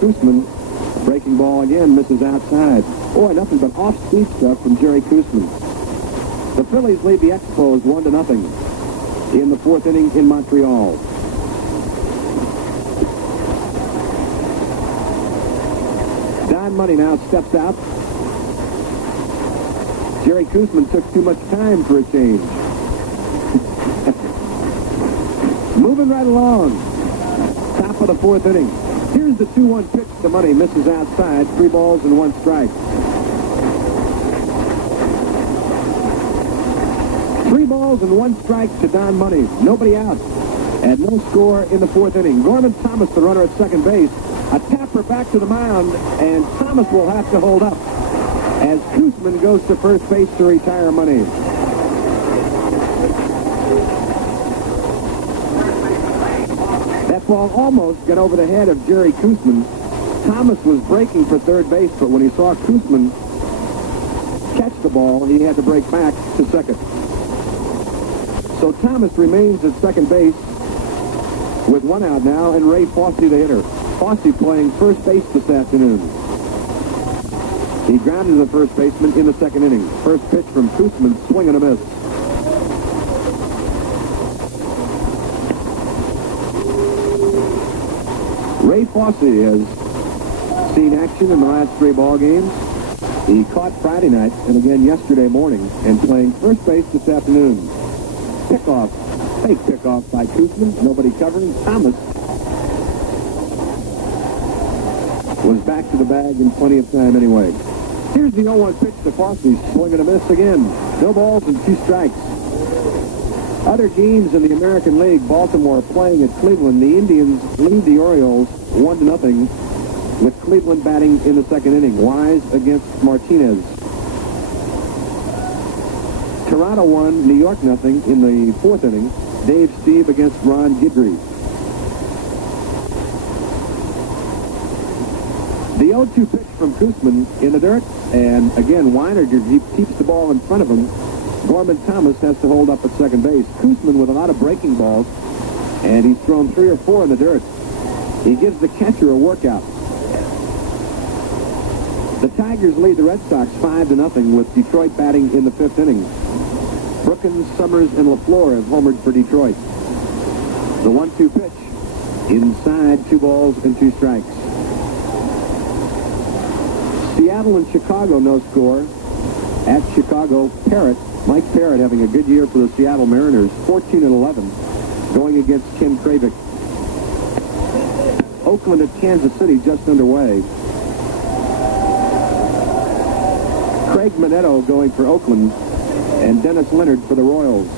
Koosman. Breaking ball again, misses outside. Boy, nothing but off-speed stuff from Jerry Koosman. The Phillies lead the Expos 1-0 in the fourth inning in Montreal. Don Money now steps out. Jerry Koosman took too much time for a change. Moving right along. Top of the fourth inning. Here's the 2-1 pitch to Money. Misses outside. 3 balls and 1 strike. 3 balls and 1 strike to Don Money. Nobody out. And no score in the fourth inning. Gorman Thomas, the runner at second base. A tapper back to the mound, and Thomas will have to hold up as Koosman goes to first base to retire Money. That ball almost got over the head of Jerry Koosman. Thomas was breaking for third base, but when he saw Koosman catch the ball, he had to break back to second. So Thomas remains at second base with 1 out now, and Ray Fosse the hitter. Fosse playing first base this afternoon. He grounded the first baseman in the second inning. First pitch from Koosman, swing and a miss. Ray Fosse has seen action in the last 3 ball games. He caught Friday night and again yesterday morning, and playing first base this afternoon. Pickoff, fake pickoff by Koosman. Nobody covering. Thomas was back to the bag in plenty of time anyway. Here's the 0-1 pitch to Fosse. Swing and a miss again. No balls and 2 strikes. Other games in the American League, Baltimore playing at Cleveland. The Indians lead the Orioles 1-0 with Cleveland batting in the second inning. Wise against Martinez. Toronto won, New York nothing in the fourth inning. Dave Steve against Ron Guidry. The 0-2 pitch from Koosman in the dirt, and again Weiner keeps the ball in front of him. Gorman Thomas has to hold up at second base. Koosman with a lot of breaking balls, and he's thrown 3 or 4 in the dirt. He gives the catcher a workout. The Tigers lead the Red Sox 5-0 with Detroit batting in the fifth inning. Brookins, Summers, and LaFleur have homered for Detroit. The 1-2 pitch inside, 2 balls and 2 strikes. Seattle and Chicago, no score. At Chicago, Mike Parrott having a good year for the Seattle Mariners, 14-11, going against Ken Kravick. Oakland at Kansas City just underway. Craig Manetto going for Oakland, and Dennis Leonard for the Royals.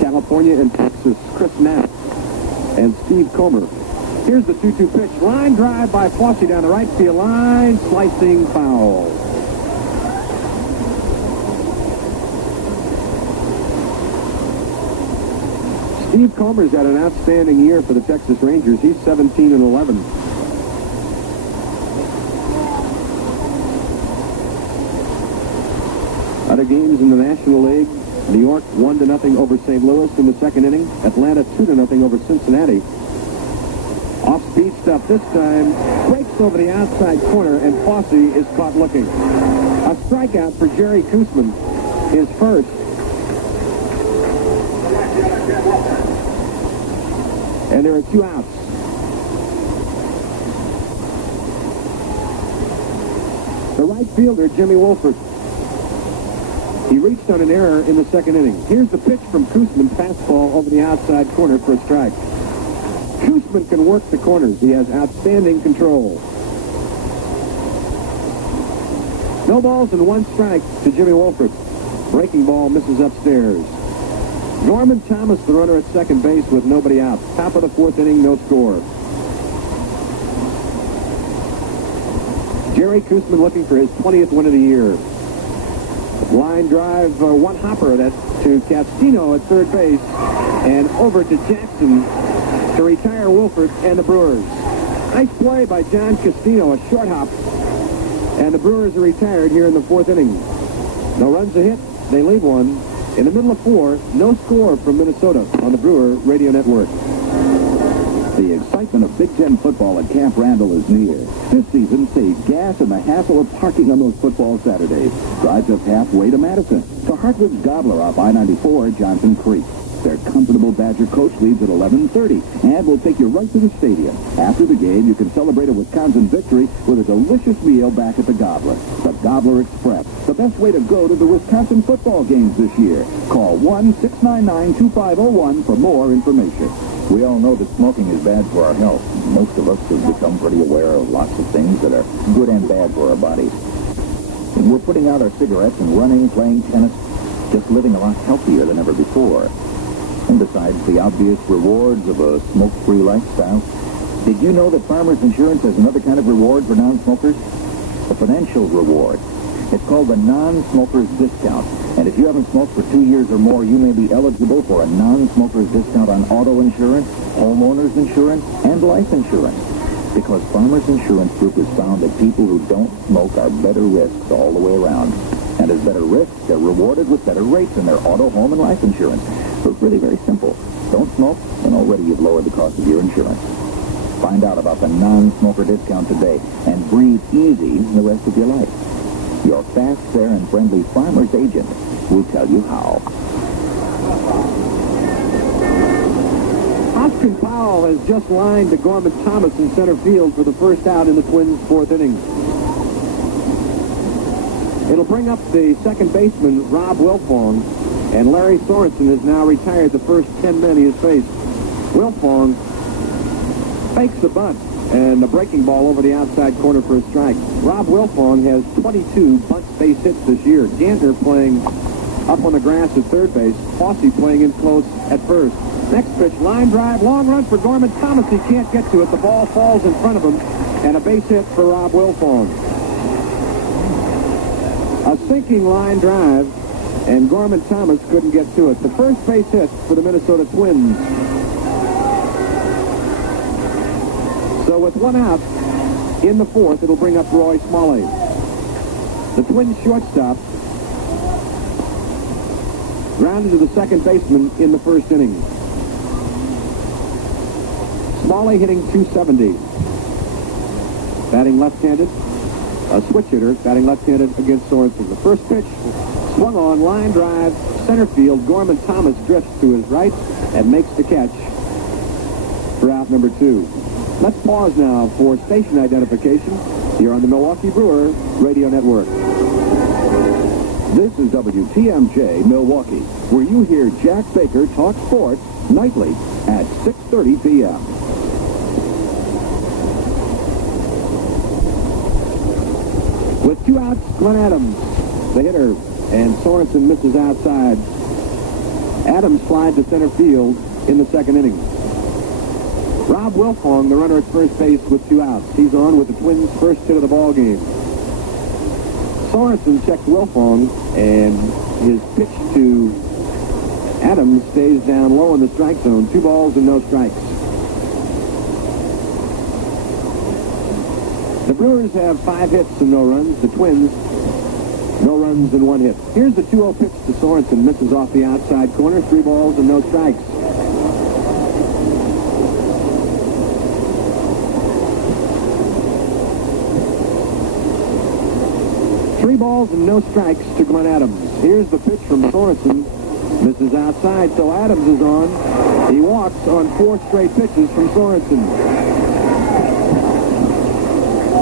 California and Texas, Chris Knapp and Steve Comer. Here's the 2-2 pitch. Line drive by Fosse down the right field line. Slicing foul. Steve Comer's had an outstanding year for the Texas Rangers. He's 17-11. Other games in the National League. New York 1-0 over St. Louis in the second inning. Atlanta 2-0 over Cincinnati. Off-speed stuff this time. Breaks over the outside corner, and Fosse is caught looking. A strikeout for Jerry Koosman, his first. And there are 2 outs. The right fielder, Jimmy Wolford. He reached on an error in the second inning. Here's the pitch from Koosman, fastball over the outside corner for a strike. Koosman can work the corners. He has outstanding control. No balls and 1 strike to Jimmy Wolford. Breaking ball misses upstairs. Norman Thomas, the runner at second base with nobody out. Top of the fourth inning, no score. Jerry Koosman looking for his 20th win of the year. Line drive, 1 hopper that to Castino at third base, and over to Jackson to retire Wolford and the Brewers. Nice play by John Castino, a short hop, and the Brewers are retired here in the fourth inning. No runs a hit, they leave 1. In the middle of 4, no score from Minnesota on the Brewer Radio Network. The excitement of Big Ten football at Camp Randall is near. This season, save gas and the hassle of parking on those football Saturdays. Drive just halfway to Madison, to Hartwig's Gobbler off I-94 at Johnson Creek. Their comfortable Badger coach leaves at 11:30 and will take you right to the stadium. After the game, you can celebrate a Wisconsin victory with a delicious meal back at the Gobbler. The Gobbler Express, the best way to go to the Wisconsin football games this year. Call 1-699-2501 for more information. We all know that smoking is bad for our health. Most of us have become pretty aware of lots of things that are good and bad for our bodies. And we're putting out our cigarettes and running, playing tennis, just living a lot healthier than ever before. And besides the obvious rewards of a smoke-free lifestyle, did you know that Farmers Insurance has another kind of reward for non-smokers? A financial reward. It's called the non-smoker's discount. And if you haven't smoked for 2 years or more, you may be eligible for a non-smoker's discount on auto insurance, homeowners insurance, and life insurance. Because Farmers Insurance Group has found that people who don't smoke are better risks all the way around. And as better risks, they're rewarded with better rates in their auto, home, and life insurance. So it's really very simple. Don't smoke, and already you've lowered the cost of your insurance. Find out about the non-smoker discount today and breathe easy the rest of your life. Your fast, fair, and friendly Farmers agent will tell you how. Austin Powell has just lined to Gorman Thomas in center field for the first out in the Twins' fourth inning. It'll bring up the second baseman, Rob Wilfong, and Larry Sorensen has now retired the first 10 men he has faced. Wilfong fakes the bunt and a breaking ball over the outside corner for a strike. Rob Wilfong has 22 bunt base hits this year. Gantner playing up on the grass at third base. Fossey playing in close at first. Next pitch, line drive, long run for Gorman Thomas. He can't get to it. The ball falls in front of him, and a base hit for Rob Wilfong. A sinking line drive, and Gorman Thomas couldn't get to it. The first base hit for the Minnesota Twins. So with one out in the fourth, it'll bring up Roy Smalley. The Twins shortstop grounded to the second baseman in the first inning. Smalley hitting .270. Batting left-handed. A switch hitter, batting left-handed against Sorensen. The first pitch swung on, line drive, center field. Gorman Thomas drifts to his right and makes the catch for out number 2. Let's pause now for station identification here on the Milwaukee Brewer Radio Network. This is WTMJ Milwaukee, where you hear Jack Baker talk sports nightly at 6:30 p.m. With 2 outs, Glenn Adams, the hitter, and Sorensen misses outside. Adams slides to center field in the second inning. Rob Wilfong, the runner at first base with 2 outs. He's on with the Twins' first hit of the ball game. Sorensen checks Wilfong, and his pitch to Adams stays down low in the strike zone. 2 balls and no strikes. The Brewers have 5 hits and no runs. The Twins, no runs and 1 hit. Here's the 2-0 pitch to Sorensen. Misses off the outside corner. 3 balls and no strikes. Three balls and no strikes to Glenn Adams. Here's the pitch from Sorensen. Misses outside, so Adams is on. He walks on 4 straight pitches from Sorensen.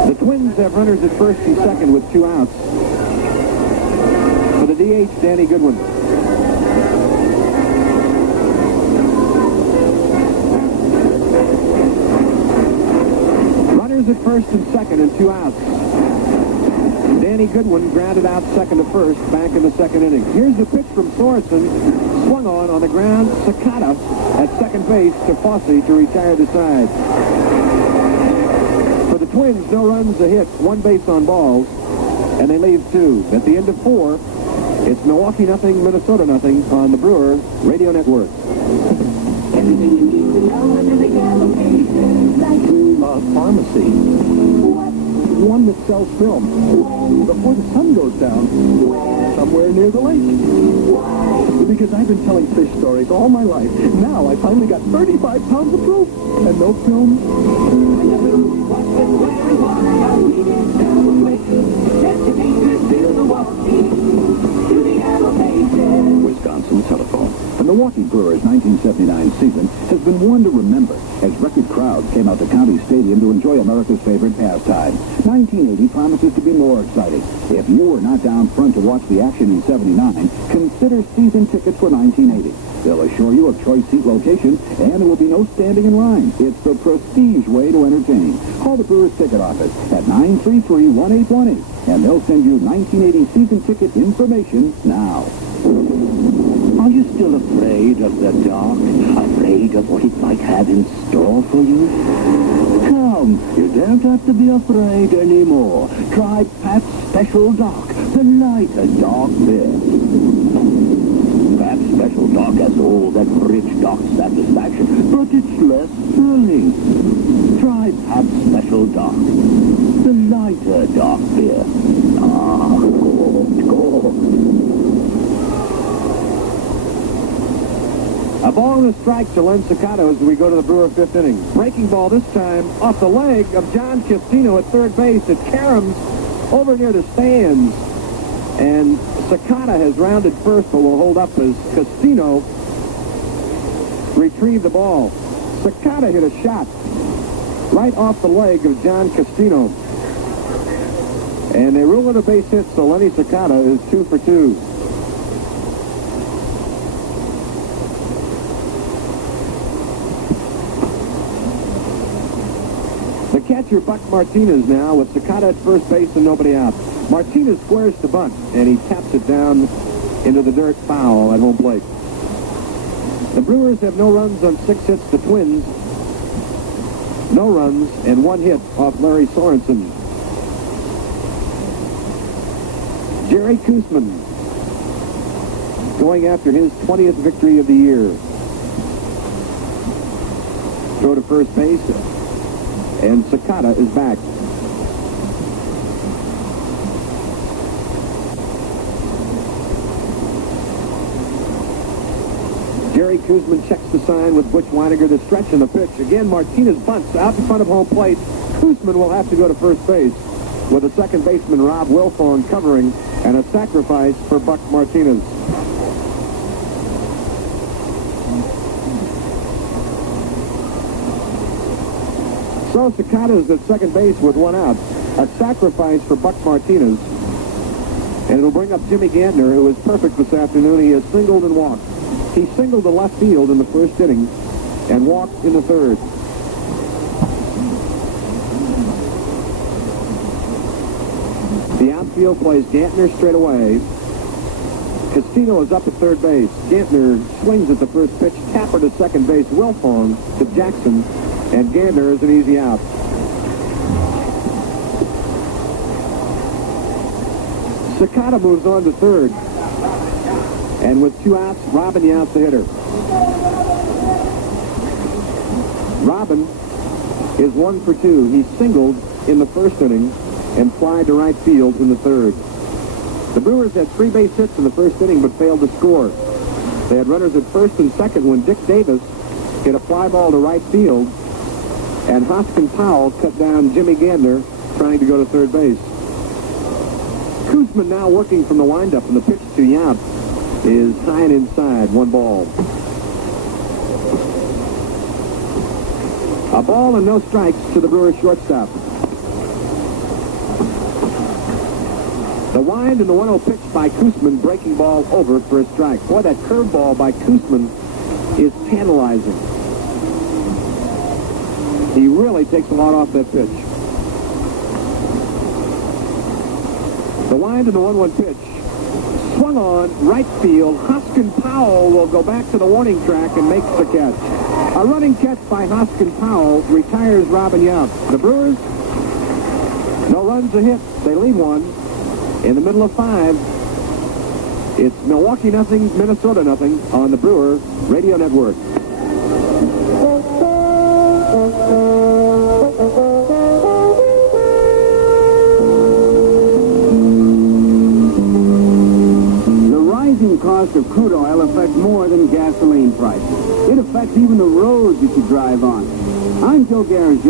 The Twins have runners at first and second with 2 outs. For the DH, Danny Goodwin. Runners at first and second and 2 outs. Danny Goodwin grounded out second to first, back in the second inning. Here's the pitch from Sorensen. Swung on the ground. Sakata at second base to Fossey to retire the side. For the Twins, no runs, a hit, 1 base on balls, and they leave 2. At the end of 4, it's Milwaukee nothing, Minnesota nothing on the Brewer Radio Network. A pharmacy. One that sells film. Before the sun goes down, somewhere near the lake. because I've been telling fish stories all my life. Now I finally got 35 pounds of proof and no film. Wisconsin Telephone. The Milwaukee Brewers' 1979 season has been one to remember as record crowds came out to County Stadium to enjoy America's favorite pastime. 1980 promises to be more exciting. If you were not down front to watch the action in 79, consider season tickets for 1980. They'll assure you of choice seat location, and there will be no standing in line. It's the prestige way to entertain. Call the Brewers ticket office at 933-1818, and they'll send you 1980 season ticket information now. Are you still afraid of the dark? Afraid of what it might have in store for you? Come, you don't have to be afraid anymore. Try Pabst Special Dark, the lighter dark beer. Pabst Special Dark has all that rich dark satisfaction, but it's less thrilling. Try Pabst Special Dark, the lighter dark beer. Ah, good. A ball and a strike to Len Seccotto as we go to the Brewer fifth inning. Breaking ball this time off the leg of John Castino at third base. It caroms over near the stands. And Seccotto has rounded first, but will hold up as Castino retrieved the ball. Seccotto hit a shot right off the leg of John Castino. And they rule it a base hit, so Lenny Seccotto is 2 for 2. The catcher, Buck Martinez, now with Seccotto at first base and nobody out. Martinez squares to bunt, and he taps it down into the dirt, foul at home plate. The Brewers have no runs on 6 hits to Twins. No runs and 1 hit off Larry Sorensen. Jerry Koosman going after his 20th victory of the year. Throw to first base. And Seccotto is back. Jerry Koosman checks the sign with Butch Weiniger. The stretch and the pitch. Again, Martinez bunts out in front of home plate. Koosman will have to go to first base with a second baseman, Rob Wilfong, covering, and a sacrifice for Buck Martinez. So Seccotto's at second base with 1 out. A sacrifice for Buck Martinez. And it'll bring up Jimmy Gantner, who was perfect this afternoon. He has singled and walked. He singled to left field in the first inning and walked in the third. The outfield plays Gantner straight away. Castino is up at third base. Gantner swings at the first pitch. Tapper to second base. Wilfong to Jackson. And Gantner is an easy out. Seccotto moves on to third. And with 2 outs, Robin Yount's the hitter. Robin is 1 for 2. He singled in the first inning and flied to right field in the third. The Brewers had 3 base hits in the first inning but failed to score. They had runners at first and second when Dick Davis hit a fly ball to right field, and Hoskin Powell cut down Jimmy Gantner trying to go to third base. Koosman now working from the windup, and the pitch to Yount is high and inside, 1 ball. A ball and no strikes to the Brewers shortstop. The wind and the 1-0 pitch by Koosman, breaking ball over for a strike. Boy, that curveball by Koosman is tantalizing. He really takes a lot off that pitch. The wind and the 1-1 pitch. Swung on, right field. Hoskin Powell will go back to the warning track and makes the catch. A running catch by Hoskin Powell retires Robin Yount. The Brewers, no runs, a hit. They lead 1 in the middle of 5. It's Milwaukee nothing, Minnesota nothing on the Brewer Radio Network. cost of crude oil affects more than gasoline prices. It affects even the roads that you drive on. I'm Joe Garagio.